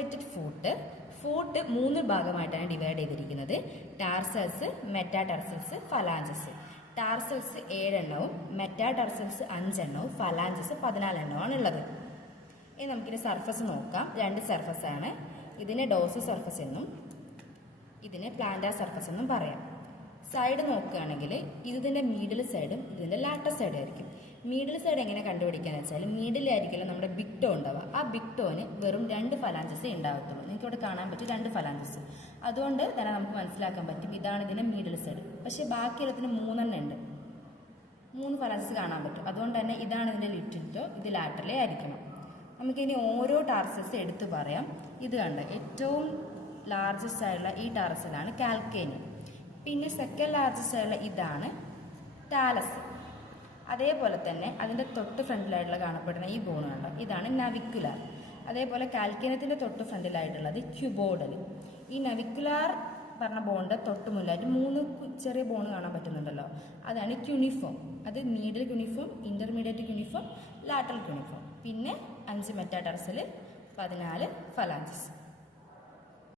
Articulated foot 3 ഭാഗമായിട്ടാണ് divide ചെയ്തിരിക്കുന്നത്. Tarsals, മെറ്റാടാർസൽസ്, phalanges. Tarsals 7 എണ്ണവും മെറ്റാടാർസൽസ് 5 എണ്ണവും ഫലാഞ്ചസ് 14 എണ്ണവുമാണ് ഉള്ളത്. ഇനി നമുക്കിനി സർഫസ് നോക്കാം. 2 സർഫസ് ആണ്. ഇതിന് ഡോർസൽ സർഫസ് എന്നും ഇതിന് പ്ലാന്റാർ സർഫസ് എന്നും പറയാം. സൈഡ് നോക്കുകയാണെങ്കിൽ ഇതിൻ്റെ മിഡിൽ സൈഡും ഇതിൻ്റെ ലാറ്റർ സൈഡും ആയിരിക്കും. മിഡിൽ സൈഡ് എങ്ങനെ കണ്ടുപിടിക്കാന്ന് വെച്ചാൽ മിഡിലായിരിക്കില്ല നമ്മുടെ ബിഗ് ടോ ഉണ്ടാവുക. ആ ബിഗ് ടോന് വെറും 2 ഫലാഞ്ചസേ ഉണ്ടാകത്തുള്ളൂ. നിങ്ങൾക്ക് ഇവിടെ കാണാൻ പറ്റും 2 ഫലാഞ്ചസ്. അതുകൊണ്ട് തന്നെ നമുക്ക് മനസ്സിലാക്കാൻ പറ്റും ഇതാണ് ഇതിൻ്റെ മിഡിൽ സൈഡ്. പക്ഷേ ബാക്കിയുള്ളതിന് 3 എണ്ണം ഉണ്ട്. 3 ഫലാഞ്ചസ് കാണാൻ പറ്റും. അതുകൊണ്ട് തന്നെ ഇതാണ് ഇതിൻ്റെ ലിറ്റിൽ ടോ, ഇത് ലാറ്ററലേ ആയിരിക്കണം. നമുക്കിനി ഓരോ ടാർസൽസ് എടുത്തു പറയാം. ഇത് കണ്ട് ഏറ്റവും ലാർജസ്റ്റ് ആയിട്ടുള്ള ഈ ടാർസലാണ് കാൽക്കേനി. പിന്നെ സെക്കൻഡ് ലാർജസ്റ്റ് ആയിട്ടുള്ള ഇതാണ് ടാലസ്. അതേപോലെ തന്നെ അതിൻ്റെ തൊട്ട് ഫ്രണ്ടിലായിട്ടുള്ള കാണപ്പെടുന്ന ഈ ബോൺ കണ്ടോ, ഇതാണ് നവിക്കുലാർ. അതേപോലെ കാൽക്കേനത്തിൻ്റെ തൊട്ട് ഫ്രണ്ടിലായിട്ടുള്ളത് ക്യൂബോഡൽ. ഈ നവിക്കുലാർ പറഞ്ഞ ബോണിൻ്റെ തൊട്ട് മുന്നിലായിട്ട് 3 ചെറിയ ബോൺ കാണാൻ പറ്റുന്നുണ്ടല്ലോ, അതാണ് ക്യൂണിഫോം. അത് medial cuneiform, intermediate cuneiform, lateral cuneiform. പിന്നെ 5 മെറ്റാടാർസൽ, 14 ഫലാഞ്ചസ്.